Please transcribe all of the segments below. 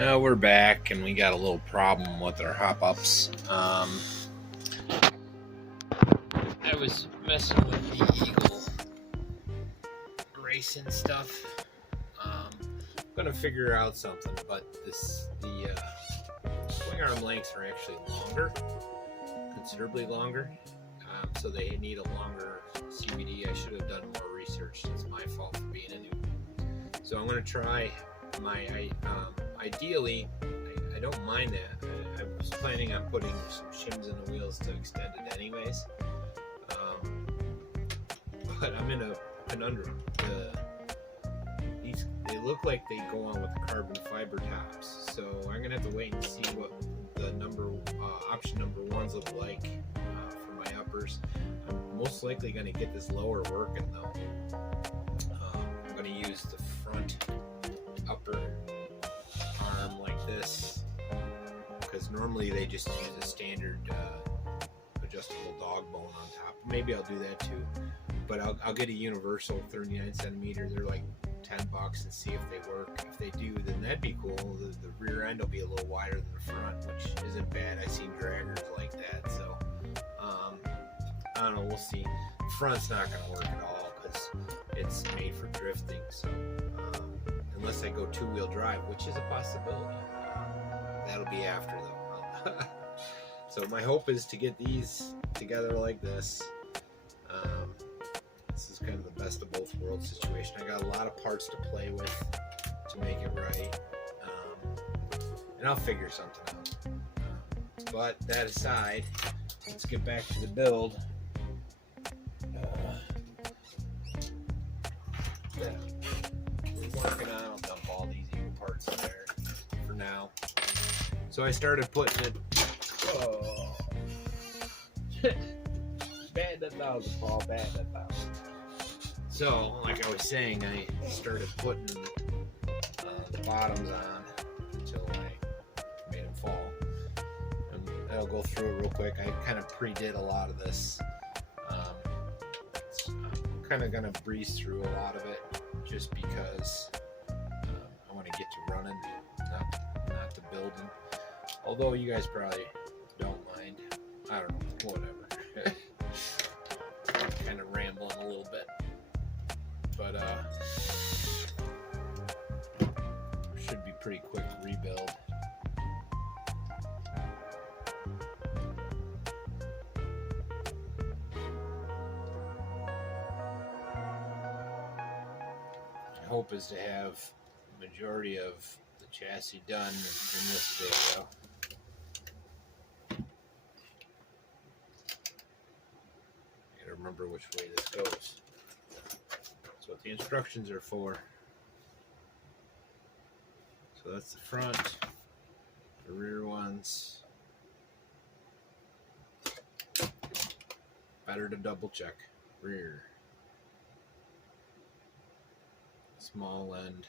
We're back and we got a little problem with our hop-ups. I was messing with the Eagle racing stuff. I'm gonna figure out something, but the swing arm lengths are actually longer, considerably longer. So they need a longer CVD. I should have done more research. It's my fault for being a noob. So I'm gonna try my ideally, I don't mind that. I was planning on putting some shims in the wheels to extend it anyways. But I'm in a conundrum. They look like they go on with carbon fiber tops. So I'm gonna have to wait and see what the option number ones look like for my uppers. I'm most likely gonna get this lower working though. I'm gonna use the front upper arm like this, because normally they just use a standard adjustable dog bone on top. Maybe I'll do that too, but I'll get a universal 39 centimeter. They're like $10 and see if they work. If they do, then that'd be cool. The rear end will be a little wider than the front, which isn't bad. I've seen draggers like that, so I don't know, we'll see. The front's not going to work at all because it's made for drifting, so unless I go two-wheel drive, which is a possibility. That'll be after though. So my hope is to get these together like this. This is kind of the best of both worlds situation. I got a lot of parts to play with to make it right, and I'll figure something out. But that aside, let's get back to the build. We're working on. I'll dump all these Eagle parts in there for now. So I started putting it. Oh, bad that thousand, Paul. Bad that thousand. So, like I was saying, I started putting the bottoms on until I made them fall. And I'll go through it real quick. I kind of pre-did a lot of this. I'm kind of gonna breeze through a lot of it, just because I want to get to running, not to building. Although you guys probably don't mind. I don't know, whatever. Kind of rambling a little bit. But should be pretty quick rebuild. My hope is to have the majority of the chassis done in this video. I gotta remember which way this goes. That's what the instructions are for. So that's the front, the rear ones. Better to double check. Rear. Small end.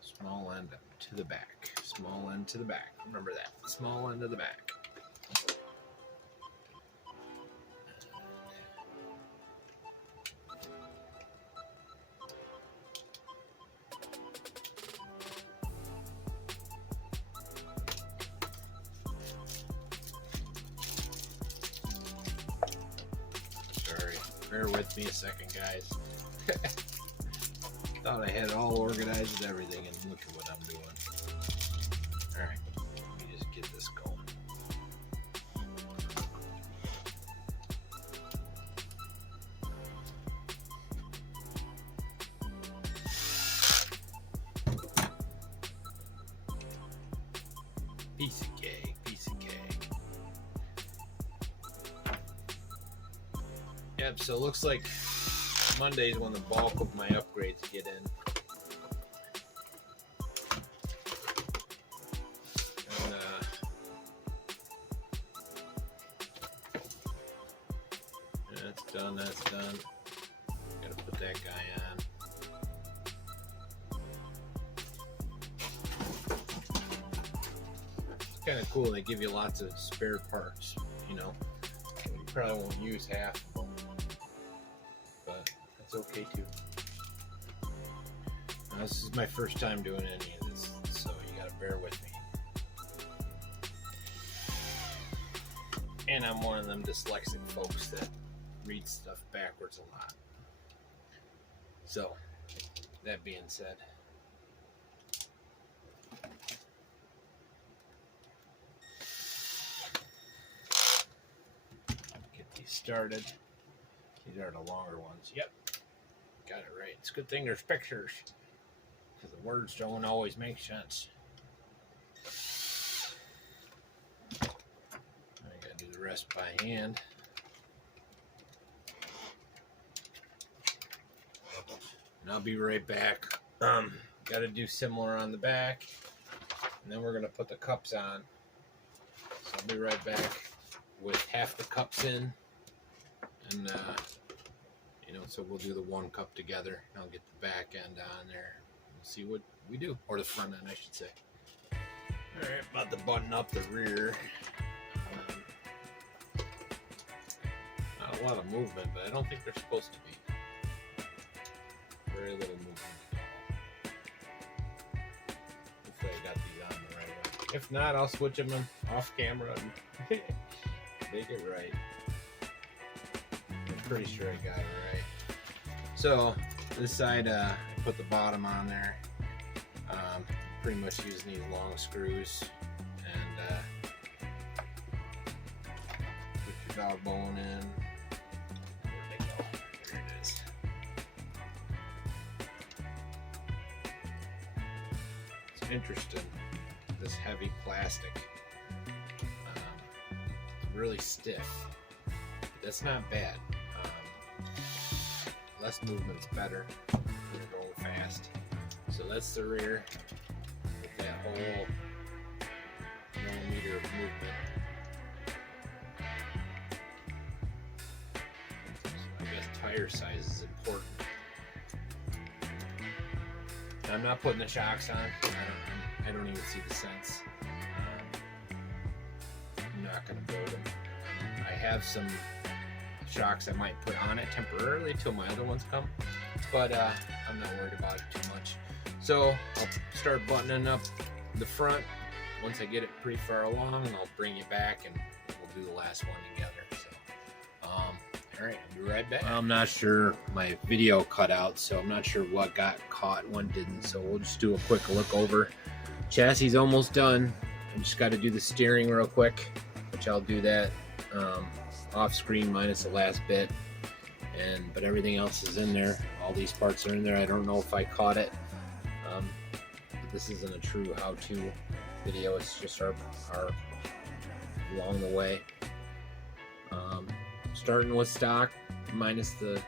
Small end to the back. Small end to the back. Remember that. Small end to the back. Sorry, bear with me a second, guys. Thought I had it all organized with everything, and look at what I'm doing. Alright, let me just get this going. Piece of cake, piece of cake. Yep, so it looks like Monday's when the bulk of my upgrades get in. And, that's done, that's done. Gotta put that guy on. It's kind of cool, they give you lots of spare parts, you know. You probably won't use half of them, but it's okay too. This is my first time doing any of this, so you gotta bear with me. And I'm one of them dyslexic folks that read stuff backwards a lot. So, that being said, get these started. These are the longer ones. Yep, got it right. It's a good thing there's pictures, because the words don't always make sense. I gotta do the rest by hand. And I'll be right back. Gotta do similar on the back, and then we're gonna put the cups on. So I'll be right back with half the cups in, and you know, so we'll do the one cup together. And I'll get the back end on there. We'll see what we do, or the front end, I should say. All right, about to button up the rear. Not a lot of movement, but I don't think they're supposed to be. Very little movement at all. Hopefully I got these on the right way. If not, I'll switch them off camera and make it right. I'm pretty sure I got it right. So this side, I put the bottom on there. Pretty much using these long screws, and put your valve bone in. Where'd they go? There it is. It's interesting, this heavy plastic. It's really stiff. That's not bad. Less movement's better when you're going fast. So that's the rear with that whole millimeter of movement. So I guess tire size is important. And I'm not putting the shocks on. I don't even see the sense. I'm not going to build them. I have some shocks I might put on it temporarily till my other ones come, but I'm not worried about it too much. So I'll start buttoning up the front. Once I get it pretty far along, I'll bring you back and we'll do the last one together. So all right, I'll be right back. I'm not sure, my video cut out, so I'm not sure what got caught, one didn't, so we'll just do a quick look over. Chassis is almost done. I just got to do the steering real quick, which I'll do that off screen minus the last bit, but everything else is in there. All these parts are in there. I don't know if I caught it. But this isn't a true how-to video. It's just our along the way. Starting with stock minus the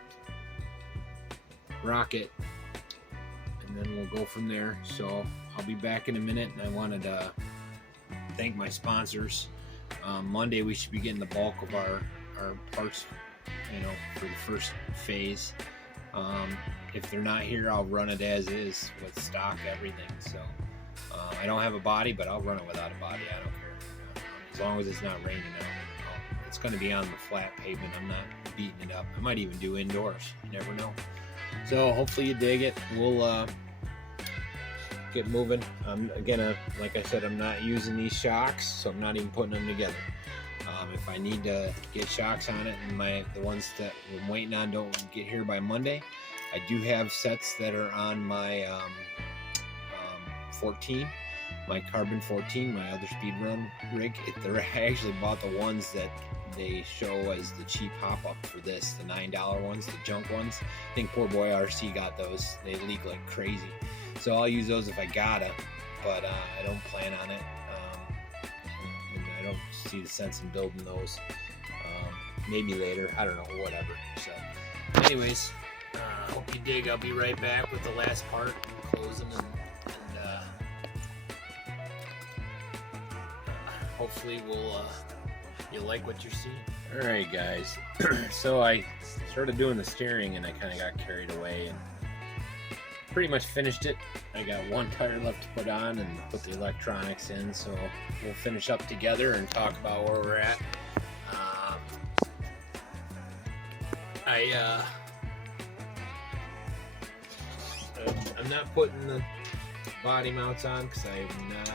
Rocket, and then we'll go from there. So I'll be back in a minute, and I wanted to thank my sponsors. Monday we should be getting the bulk of our parts, you know, for the first phase. If they're not here, I'll run it as is with stock, everything. So I don't have a body, but I'll run it without a body. I don't care, as long as it's not raining out. It's going to be on the flat pavement. I'm not beating it up. I might even do indoors. You never know. So hopefully you dig it. We'll get moving. Again, like I said, I'm not using these shocks, so I'm not even putting them together. If I need to get shocks on it, and the ones that I'm waiting on don't get here by Monday, I do have sets that are on my 14, my Carbon 14, my other speedrun rig. I actually bought the ones that they show as the cheap hop-up for this, the $9 ones, the junk ones. I think poor boy RC got those. They leak like crazy. So I'll use those if I gotta, but I don't plan on it. And I don't see the sense in building those. Maybe later, I don't know, whatever. So anyways, hope you dig. I'll be right back with the last part, closing, and hopefully you'll like what you're seeing. All right, guys. So I started doing the steering, and I kind of got carried away, and pretty much finished it. I got one tire left to put on and put the electronics in, so we'll finish up together and talk about where we're at. I'm not putting the body mounts on because I'm not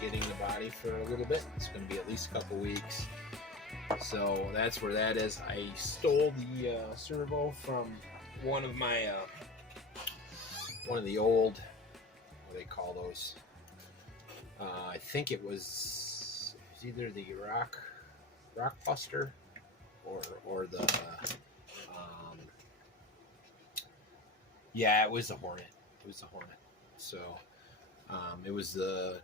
getting the body for a little bit. It's going to be at least a couple weeks. So that's where that is. I stole the servo from one of my one of the old, what do they call those? I think it was either the Rockbuster or the yeah, it was the Hornet. It was the Hornet. So it was the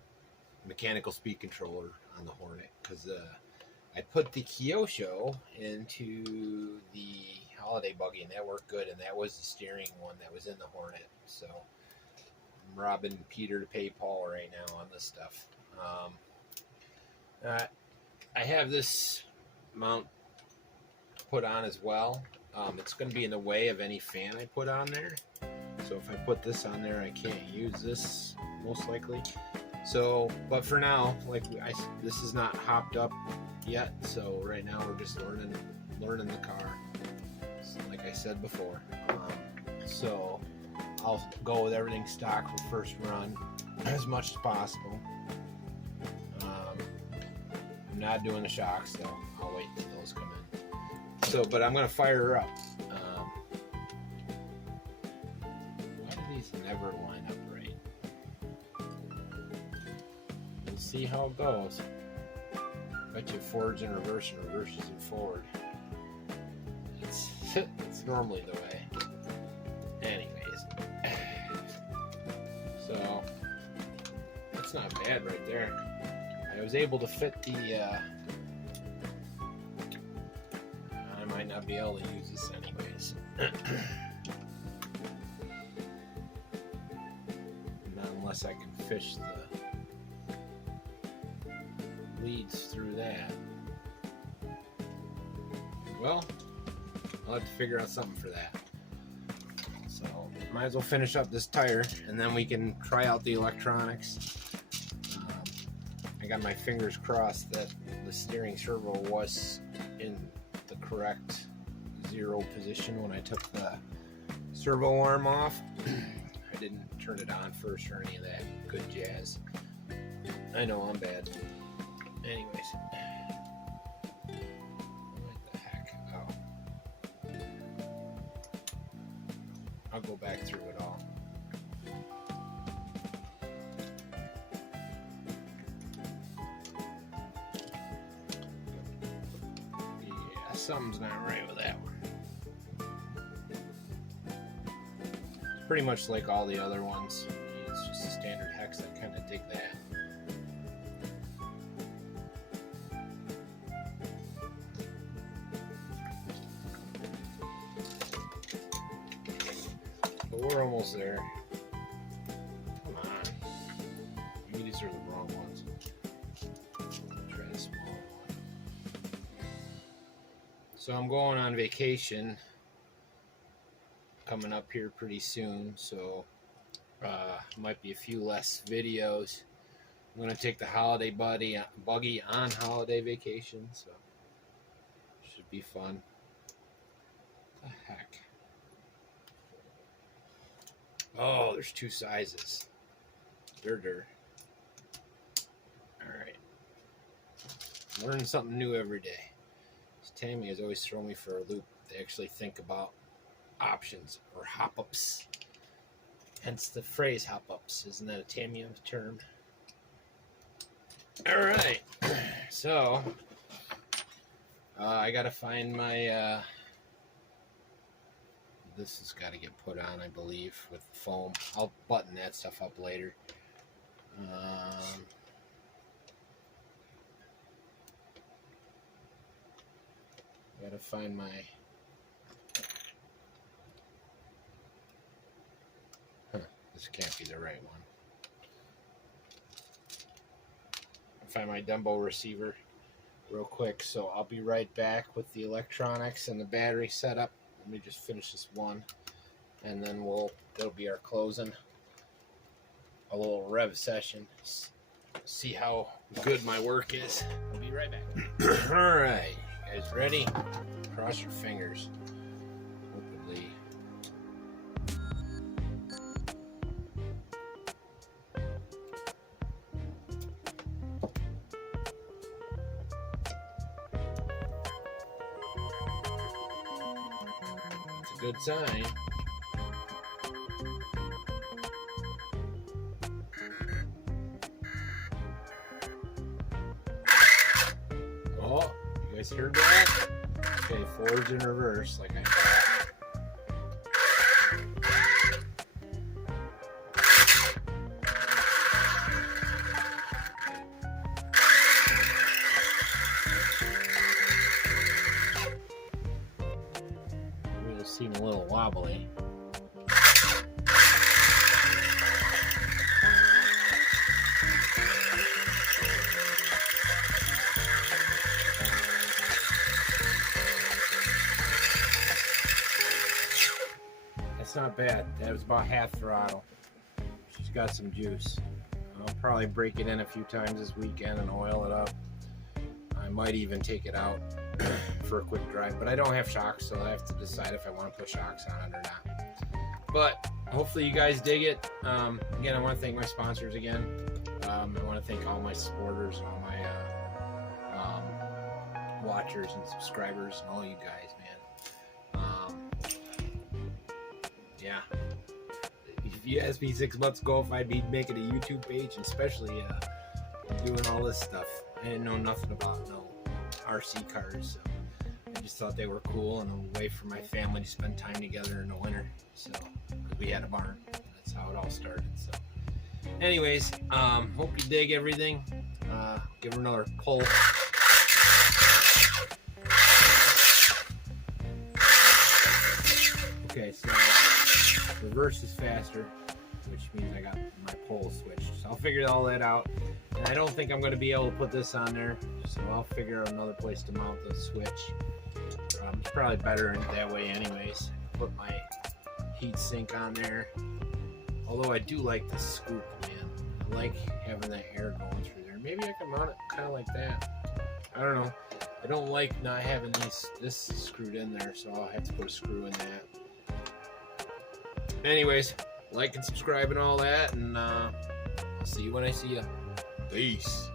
mechanical speed controller on the Hornet because I put the Kyosho into the holiday buggy and that worked good, and that was the steering one that was in the Hornet. So I'm robbing Peter to pay Paul right now on this stuff. I have this mount put on as well. It's going to be in the way of any fan I put on there. So if I put this on there, I can't use this most likely. So, but for now, like this is not hopped up yet. So right now we're just learning the car. So like I said before. So I'll go with everything stock for first run as much as possible. I'm not doing the shocks though. I'll wait until those come in. So, but I'm gonna fire her up. Why do these never line up right? We'll see how it goes. Bet you forwards in reverse and reverses in forward. It's normally the way. Anyways, so that's not bad right there. I was able to fit the. I might not be able to use this anyways. Not unless I can fish the leads through that. Well, I'll have to figure out something for that. So might as well finish up this tire and then we can try out the electronics. I got my fingers crossed that the steering servo was in the correct 0 position when I took the servo arm off. I didn't turn it on first or any of that good jazz. I know I'm bad. Anyways. What the heck? Oh. I'll go back through it all. Something's not right with that one. It's pretty much like all the other ones. It's just a standard hex. I kind of dig that. But we're almost there. Come on. Maybe these are the wrong ones. Try this small one. So I'm going on vacation coming up here pretty soon, so might be a few less videos. I'm going to take the holiday buggy on holiday vacation, so should be fun. What the heck? Oh, there's 2 sizes. Alright. Learning something new every day. Tamiya has always thrown me for a loop. They actually think about options or hop-ups. Hence the phrase hop-ups. Isn't that a Tamiya term? Alright. So, I gotta find my, this has got to get put on, I believe, with the foam. I'll button that stuff up later. Gotta find my this can't be the right one. Find my Dumbo receiver real quick, so I'll be right back with the electronics and the battery setup. Let me just finish this one and then that'll be our closing, a little rev session, see how good my work is. I'll be right back. All right, guys, ready? Cross your fingers. Hopefully. good sign. Oh, you guys heard that? Okay, forwards in reverse, like I thought. Wheel seem a little wobbly. That's not bad. That was about half throttle. She's got some juice. I'll probably break it in a few times this weekend and oil it up. I might even take it out for a quick drive, but I don't have shocks, so I have to decide if I want to put shocks on it or not. But hopefully you guys dig it. Again, I want to thank my sponsors again. I want to thank all my supporters and all my watchers and subscribers and all you guys, man. Yeah. If you asked me 6 months ago if I'd be making a YouTube page, and especially doing all this stuff, I didn't know nothing about no RC cars, so I just thought they were cool and a way for my family to spend time together in the winter. So, because we had a barn, that's how it all started. So, anyways, hope you dig everything. Give her another pull. Okay, so reverse is faster, which means I got my pole switched. So I'll figure all that out. And I don't think I'm going to be able to put this on there, so I'll figure out another place to mount the switch. It's probably better that way anyways. Put my heat sink on there. Although I do like the scoop, man. I like having that air going through there. Maybe I can mount it kind of like that. I don't know. I don't like not having this screwed in there, so I'll have to put a screw in that. Anyways, like and subscribe and all that, and I'll see you when I see you. Peace.